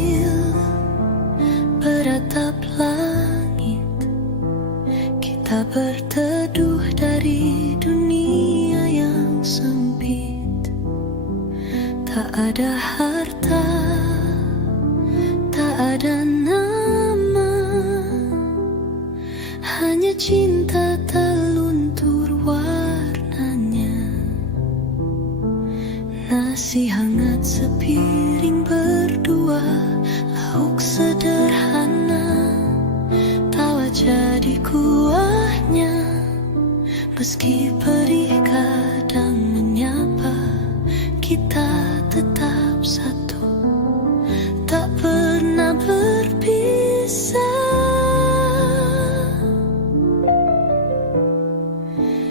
sambil beratap langit, kita berteduh dari dunia yang sempit. Tak ada harta, tak ada nama, hanya cinta tak luntur warnanya. Nasi hangat sepiring berdua, lauk sederhana, tawa jadi kuahnya. Meski perih kadang menyapa, kita tetap satu, tak pernah berpisah.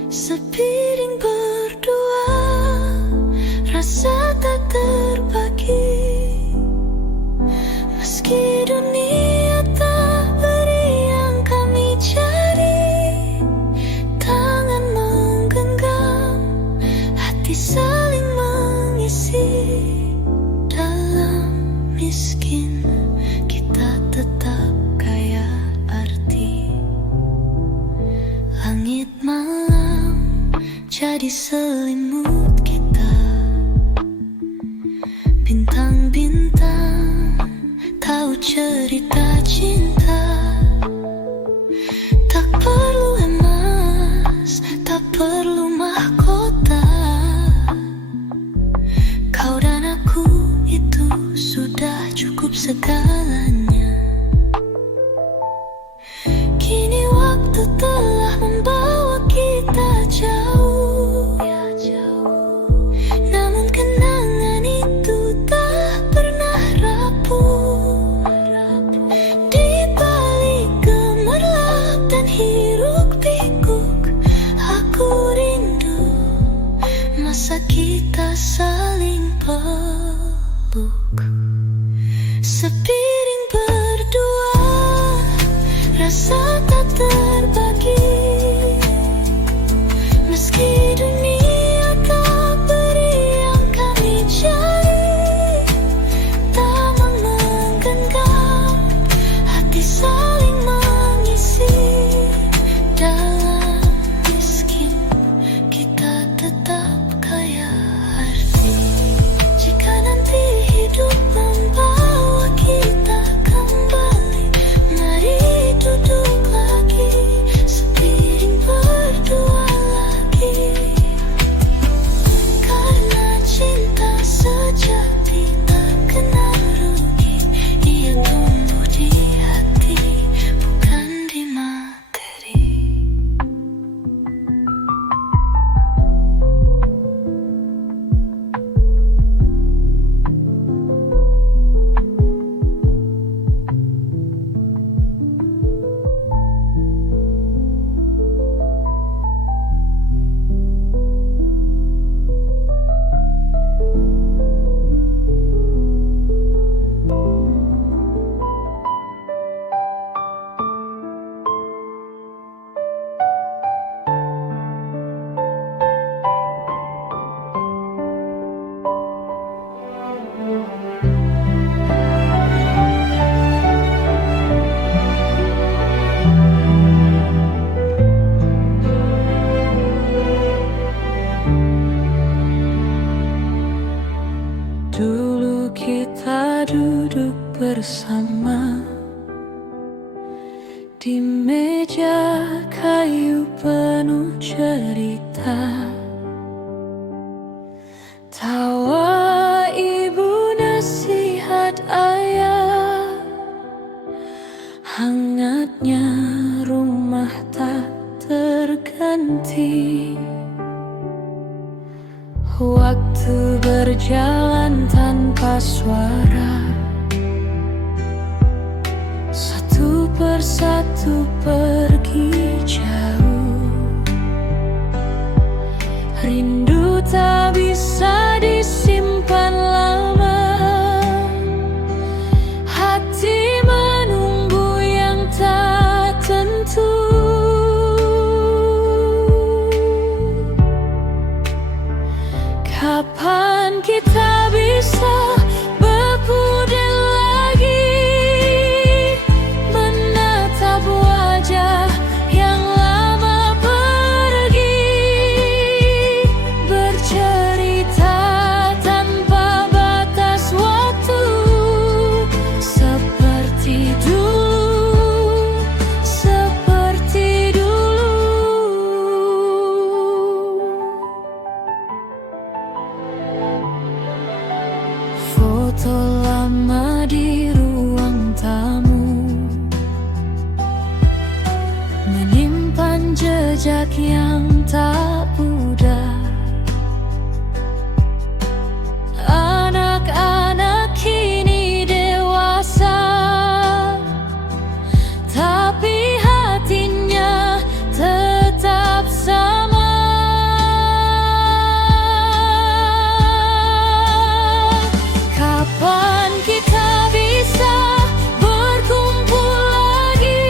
Sepiring berdua, rasa tak terbagi. Meski dunia tak beri yang kami cari, tangan menggenggam, hati saling mengisi. Dalam miskin, kita tetap kaya arti. Langit malam jadi selimut kita, bintang-bintang tahu cerita cinta. Tak perlu emas, tak perlu mahkota, kau dan aku itu sudah cukup segalanya. Kini waktu telah membawa kita jauh, namun kenangan itu tak pernah rapuh. Di balik gemerlap dan hiruk pikuk, aku rindu masa kita saling peluk. Sepiring berdua, rasa tak terbagi. Meski dunia tak beri yang kami cari, tangan menggenggam, hati saling mengisi. Dalam miskin, kita tetap kaya arti. Jika nanti hidup membawa kita kembali, mari duduk lagi, sepiring berdua lagi. Karena cinta sejati tak kenal rugi, ia tumbuh di hati, bukan di materi. Dulu kita duduk bersama di meja kayu penuh cerita. Tawa ibu, nasihat ayah, hangatnya rumah tak terganti. Waktu berjalan tanpa suara, satu persatu pergi jauh. Rindu tak bisa disimpan lama, hati menunggu yang tak tentu. Kapan kita bisa berpudar lagi? jejak yang tak pudar. Anak-anak kini dewasa, tapi hatinya tetap sama. Kapan kita bisa berkumpul lagi,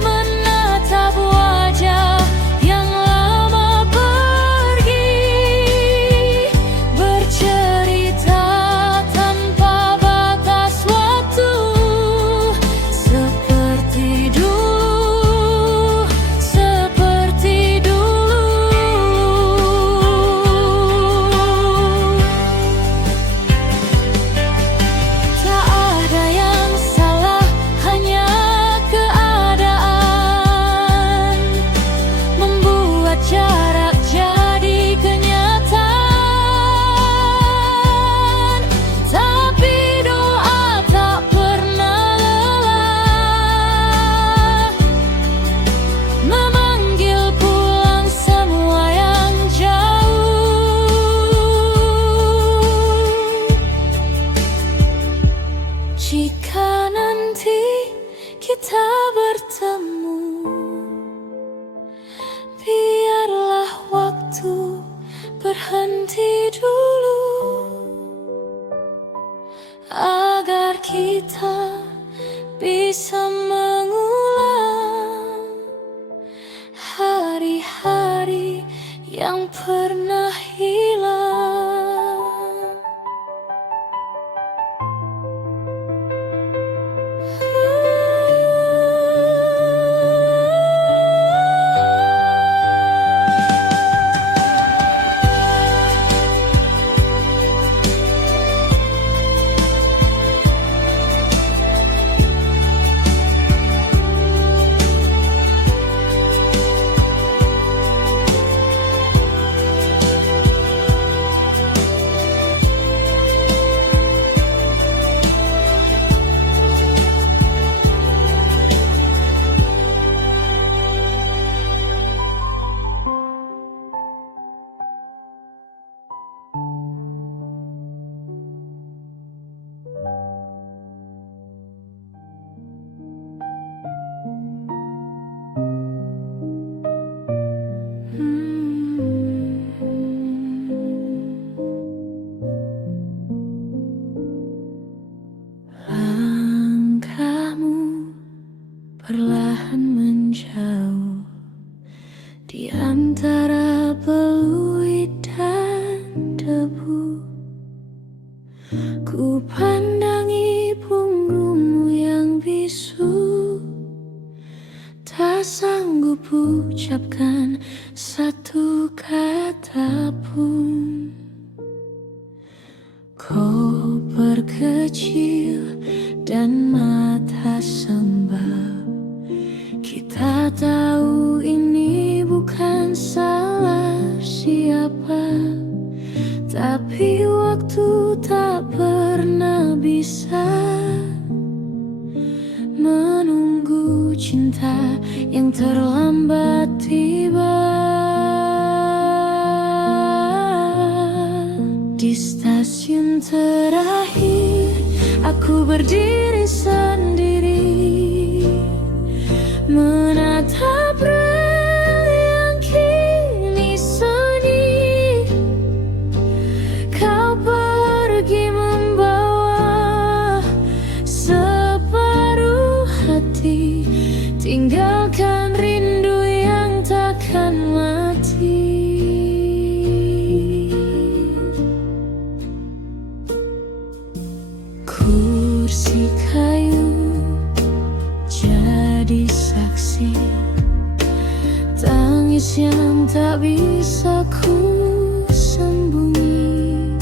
menatap wajah yang lama pergi, bercerita tanpa batas waktu, seperti dulu, seperti dulu. Tak ada yang salah, hanya keadaan membuat jarak jadi kenyataan. Tapi doa tak pernah lelah memanggil pulang semua yang jauh. Jika nanti kita bertemu, biarlah waktu berhenti dulu, agar kita bisa mengulang hari-hari yang pernah hilang. Langkahmu perlahan menjauh di antara peluit dan debu. Ku pandangi punggungmu yang bisu, tak sanggup ucapkan satu kata pun. Koper kecil dan mata sembab, kita tahu ini bukan salah siapa, tapi waktu tak pernah bisa menunggu cinta yang terlambat tiba. Di stasiun terakhir, aku berdiri sendiri, menatap rel yang kini sunyi. Kau pergi membawa separuh hati, tinggalkan rindu yang takkan mati. Kursi kayu jadi saksi, tangis yang tak bisa ku sembunyi.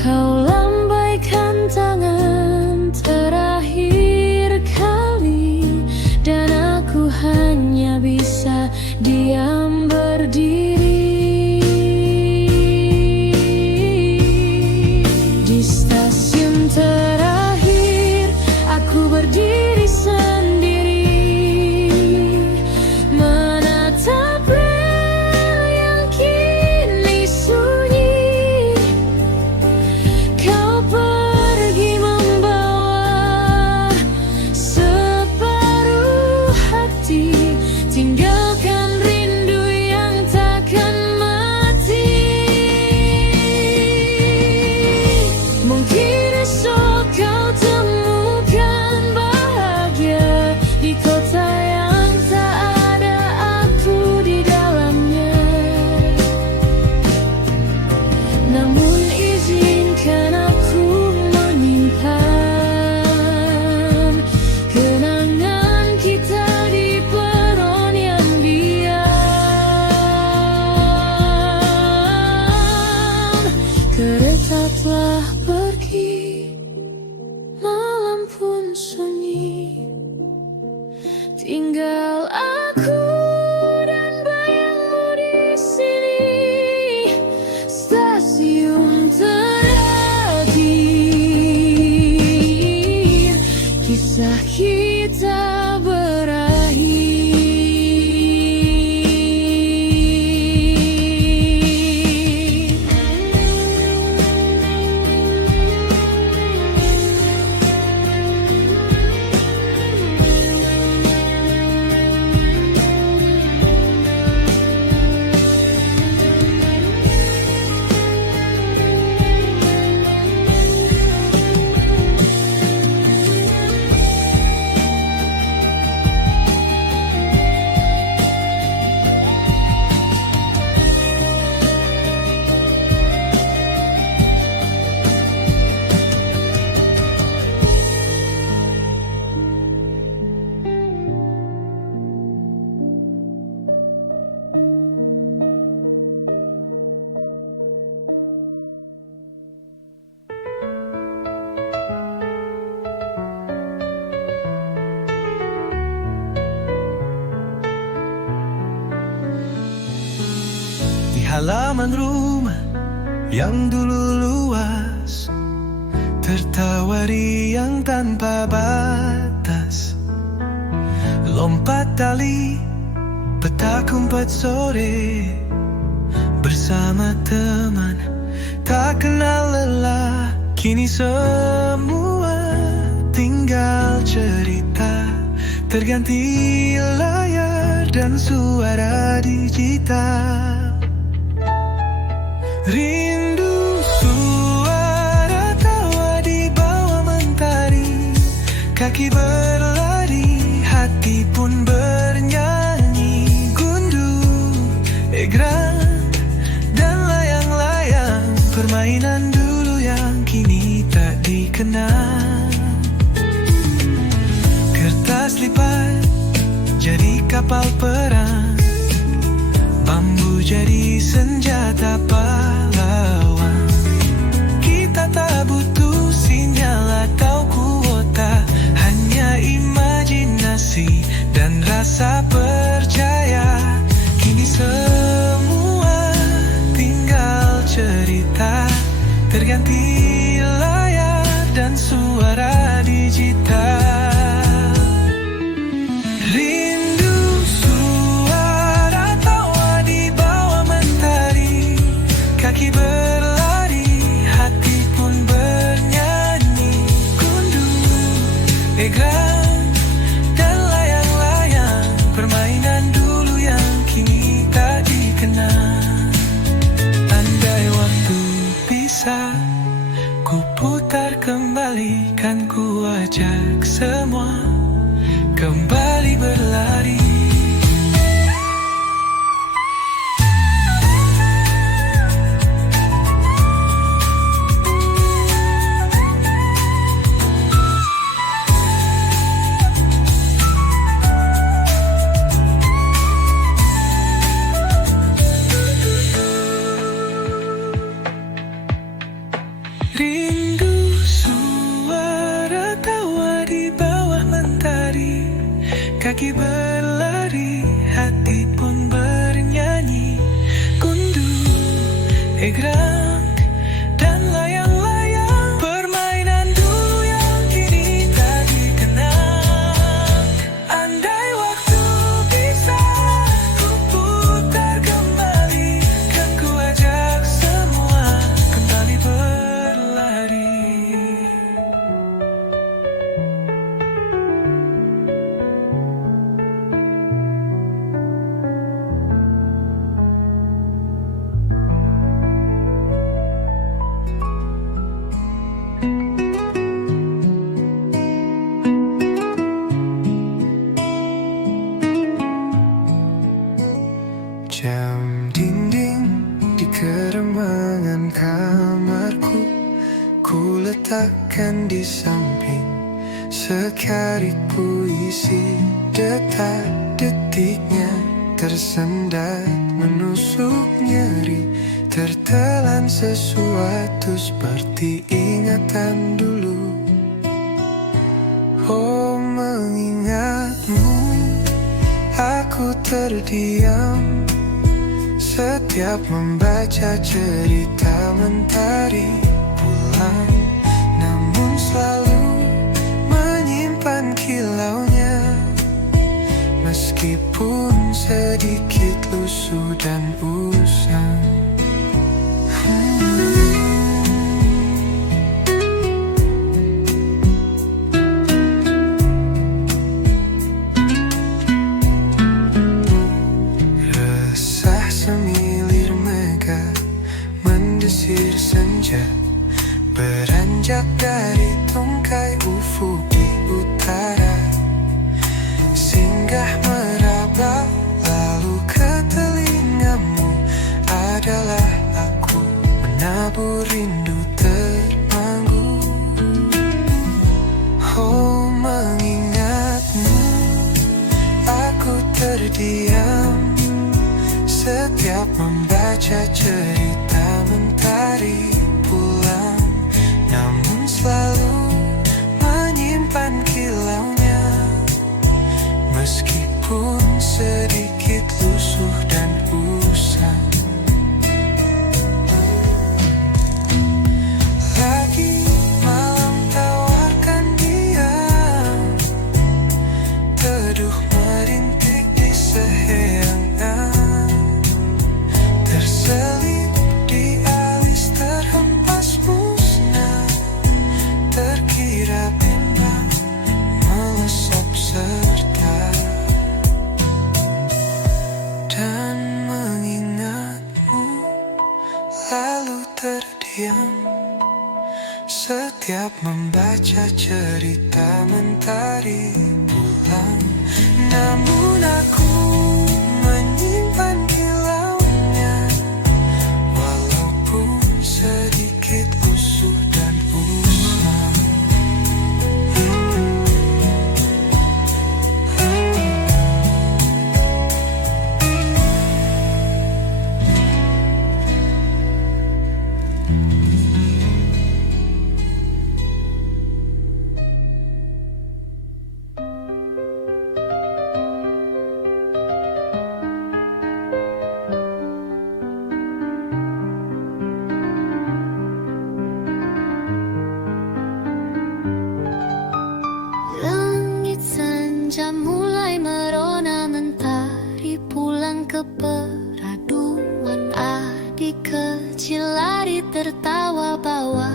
Kau lambaikan tangan terakhir kali, dan aku hanya bisa diam berdiri. Di stasiun terakhir, aku berdiri sendiri, esok kau temukan bahagia di kota yang tak ada aku di dalamnya. Namun izinkan aku menyimpan kenangan kita di peron yang diam. Kereta telah pergi, malam pun sunyi, tinggal aku dan bayangmu di sini. Stasiun terakhir, kisah kita berakhir. Halaman rumah yang dulu luas, tertawa riang tanpa batas. Lompat tali, petak umpet sore, bersama teman tak kenal lelah. Kini semua tinggal cerita, terganti layar dan suara digital. Rindu suara tawa di bawah mentari, kaki berlari, hati pun bernyanyi. Gundu, egrang, dan layang-layang, permainan dulu yang kini tak dikenal. Kertas lipat jadi kapal perang, bambu jadi senjata pahlawan. Kita tak butuh sinyal atau kuota, hanya imajinasi dan rasa percaya. Kini semua tinggal cerita, terganti layar dan suara digital. Kaki berlari, hati pun bernyanyi. Gundu, egrang, dan layang-layang, permainan dulu yang kini tak dikenal. Andai waktu bisa ku putar kembali, kan ku ajak semua kembali berlari. Rindu suara tawa di bawah mentari, kaki berlari, dan di samping sekarit puisi, detak-detiknya tersendat menusuk nyeri, tertelan sesuatu seperti ingatan dulu. Oh, mengingatmu, aku terdiam setiap membaca cerita mentari pulang, namun selalu menyimpan kilaunya, meskipun sedikit lusuh dan usang. Resah semilir mega mendesir senja, beranjak dari tungkai ufuk di utara, singgah meraba lalu ke telingamu. Adalah aku menabur rindu termanggu. Oh, mengingatmu, aku terdiam setiap membaca cerita mentari pulang, namun selalu menyimpan kilaunya, meskipun sedikit lusuh dan usang. Lagi malam tawarkan diam, teduh merintik di seheangan, terselip di alis terhempas musnah, terkira bimbang melesap serta. Dan mengingatmu, lalu terdiam setiap membaca cerita mentari pulang, namun aku menyimpan kilaunya, walaupun sedikit lusuh dan usang. Langit senja mulai merona, mentari pulang ke peraduan. Adik kecil lari tertawa bawa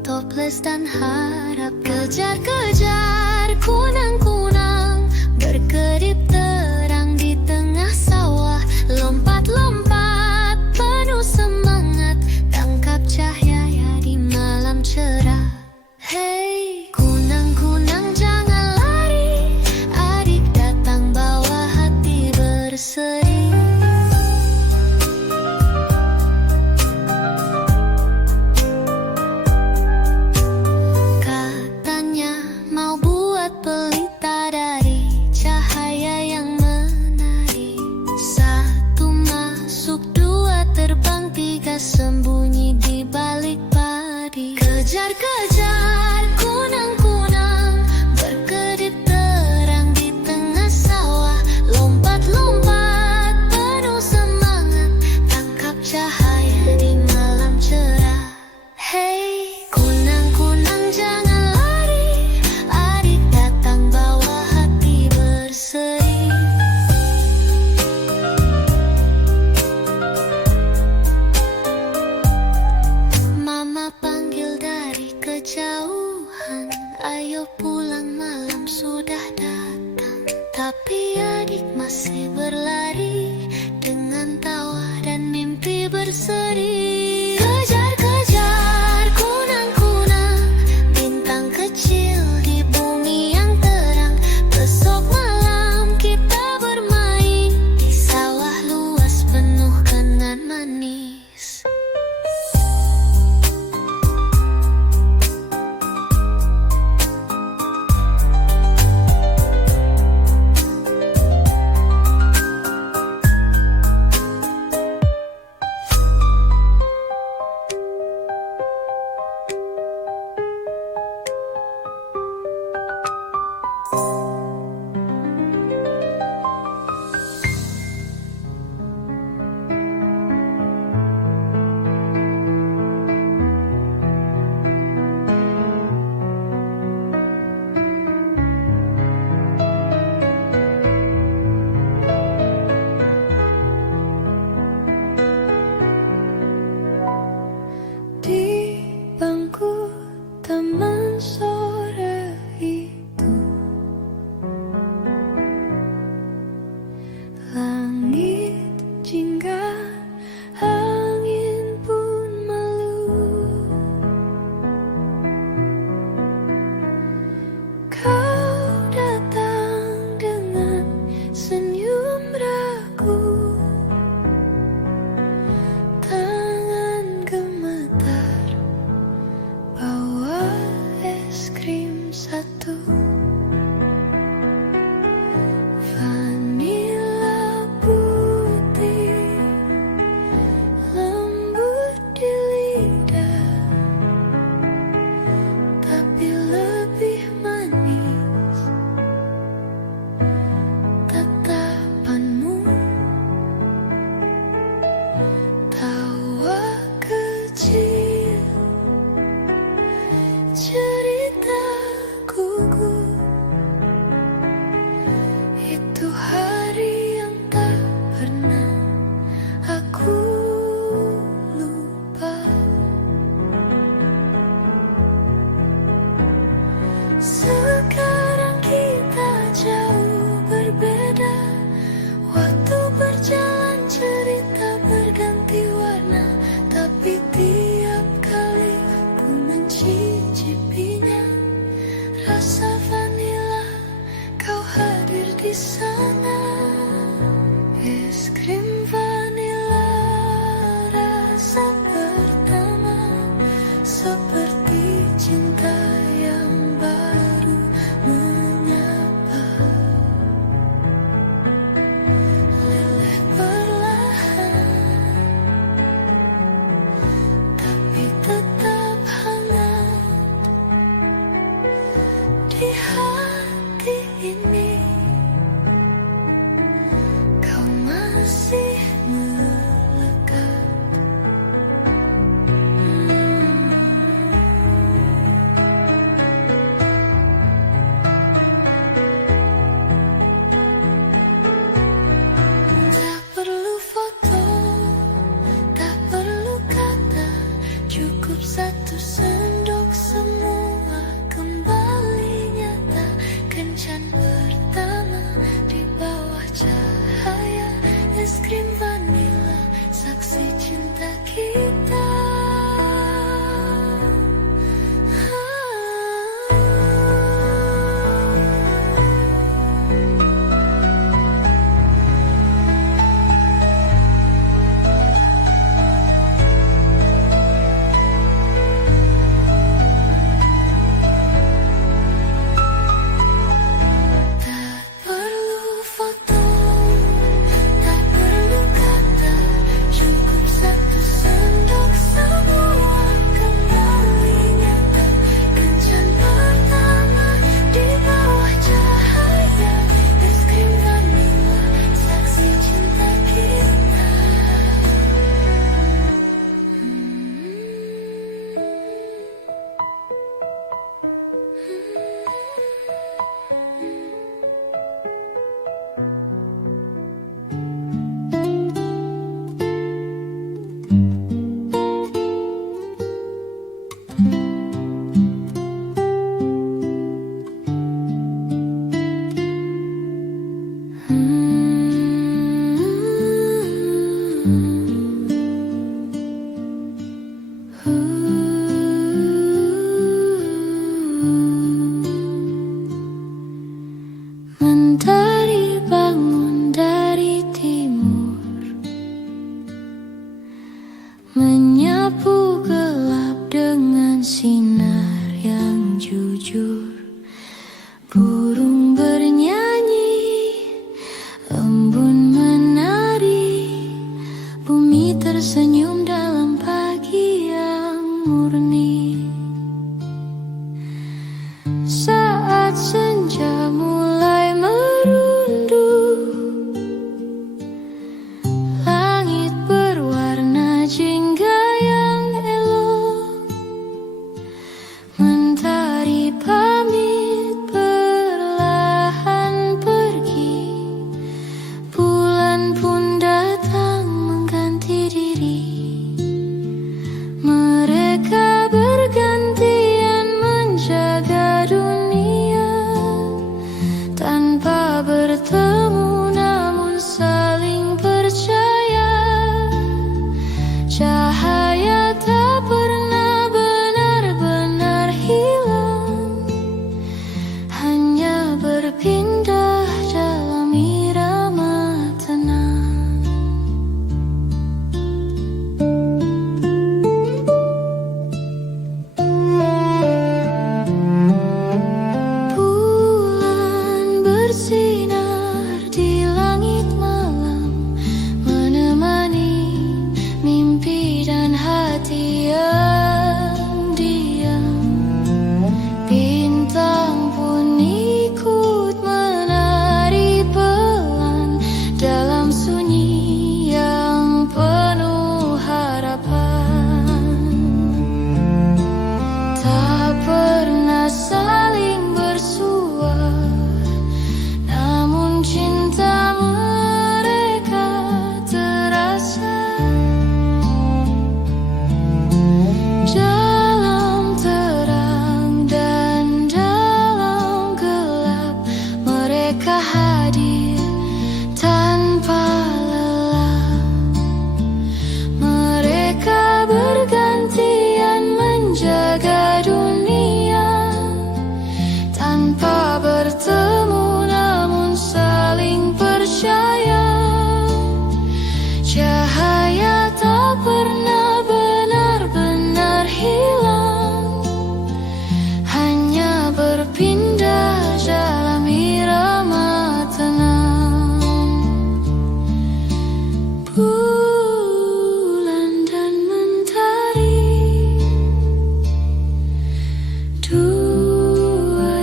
toples dan harap. Kejar-kejar kunang-kunang berkedip terang di tengah sawah. Lompat-lompat penuh semangat, tangkap cahaya di malam cerah. Hei, kunang-kunang jangan lari, adik datang bawa hati berseri. Katanya mau buat pelita dari cahaya yang menari. Satu masuk, dua terbang, tiga sembunyi di balik padi. Kejar-kejar kunang-kunang berkedip terang di tengah sawah. Lompat-lompat penuh semangat, tangkap cahaya di malam cerah. Hei, kunang-kunang jangan lari, adik datang bawa hati berseri. Mama panggil dari kejauhan, ayo pulang, malam sudah datang. Tapi adik masih berlari dengan tawa dan mimpi berseri. Kejar-kejar kunang-kunang, bintang kecil di bumi yang terang. Besok malam kita bermain di sawah luas penuh kenang manis. sore itu, langit jingga, angin pun malu. Kau datang dengan senyum ragu, tangan gemetar bawa es krim satu. Vanila putih lembut di lidah, tapi lebih manis tatapanmu. Tawa kecil, cerita gugur, itu hari yang tak pernah aku lupa. Sekarang kita jauh berbeda, waktu berjalan, cerita berganti warna, tapi tiap kali ku mencicipinya, rasa vanila kau hadir di sana. Es krim vanila rasa pertama, seperti cinta yang baru menyapa. Leleh perlahan, tapi tetap hangat di hati ini.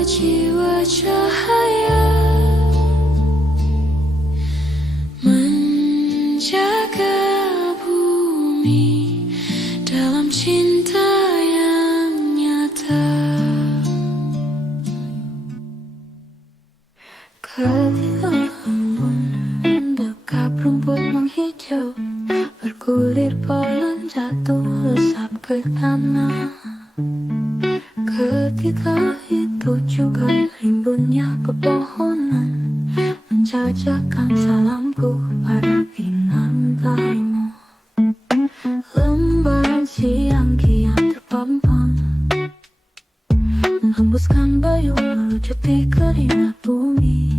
jiwa cahaya menjaga bumi dalam cinta yang nyata. Ketika embun mendekap rumput menghijau, bergulir pohon jatuh lesap ke tanah. Ketika itu juga rimbunnya pepohonan menjajakan salamku pada pinanggalmu. Lembaran siang kian terpampang, menghembuskan bayu melucuti keringat bumi.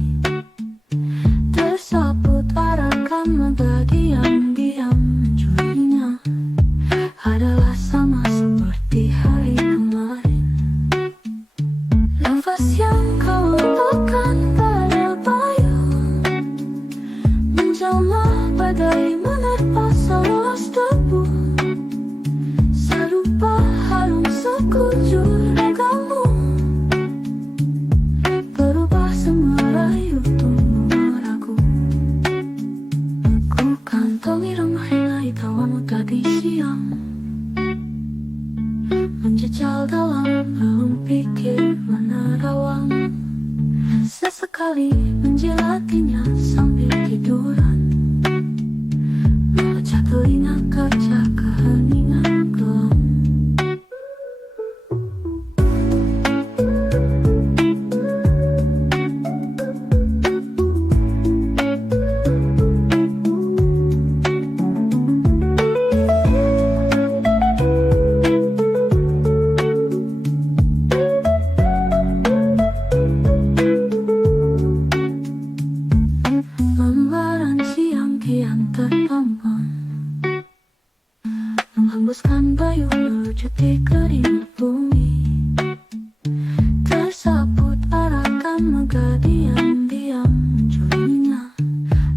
Tersaput arahkan mata diam-diam mencurinya, adalah sama seperti hari kemarin. Nafas yang kau letakkan pada bayu menjelma badai menerpa seluas debu, serupa harum sekujur ragamu, berubah semua rayu tumbuh ragu. Ku kantongi remah-remah tawamu tadi siang, menjejal dalam relung pikir menerawang. Sesekali menjilatinya sambil tiduran, memecah telinga kaca keheningan gelap. Lembaran siang kian terpampang, menghembuskan bayu melucuti keringat bumi. Tersaput arahkan mega diam-diam mencurinya,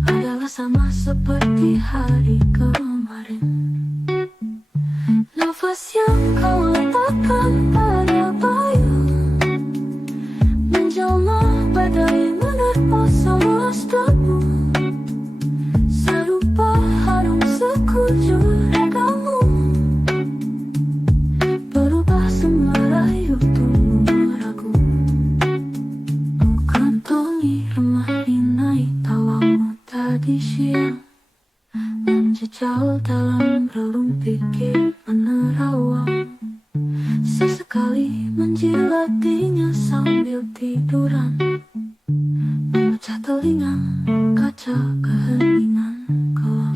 adalah sama seperti hari kemarin. Nafas yang kau letakkan pada bayu menjelma badai menerpa seluas debu, serupa harum sekujur ragamu, berubah semua rayu tumbuh ragu. Ku kantongi remah-remah tawamu tadi siang, menjejal dalam relung pikir menerawang. Sesekali menjilatinya sambil tiduran, memecah telinga kaca keheningan gelap.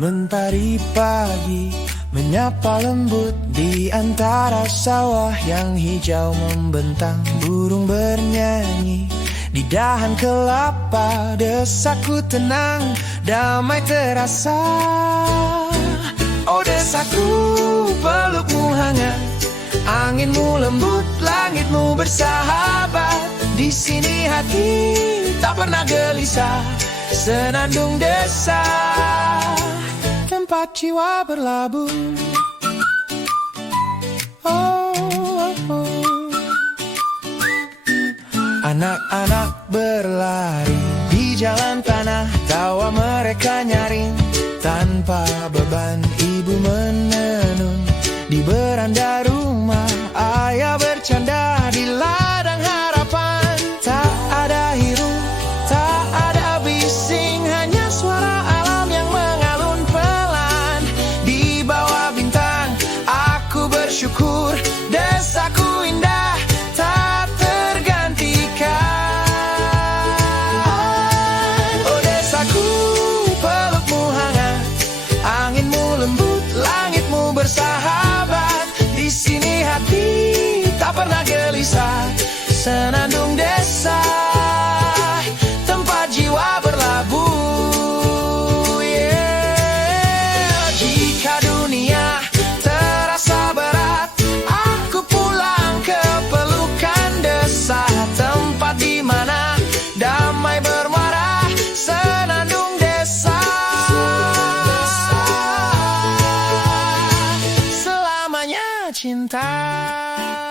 Mentari pagi menyapa lembut di antara sawah yang hijau membentang. Burung bernyanyi di dahan kelapa, desaku tenang, damai terasa. Oh desaku, pelukmu hangat, anginmu lembut, langitmu bersahabat. Di sini hati tak pernah gelisah, senandung desa, tempat jiwa berlabuh. Oh, oh, oh. Anak-anak berlari di jalan tanah, tawa mereka nyaring tanpa beban. Ibu menenun di beranda rumah, ayah bercanda di ladang harapan. Tak ada hiru, tak ada bising, hanya suara alam yang mengalun pelan. Di bawah bintang aku bersyukur, desaku indah tak tergantikan. Oh desaku, pelukmu hangat, anginmu lembut, langitmu bersahabat. Di sini hati tak pernah gelisah, senandung desa, tempat jiwa berlabuh. Yeah. Jika dunia terasa berat, aku pulang ke pelukan cinta.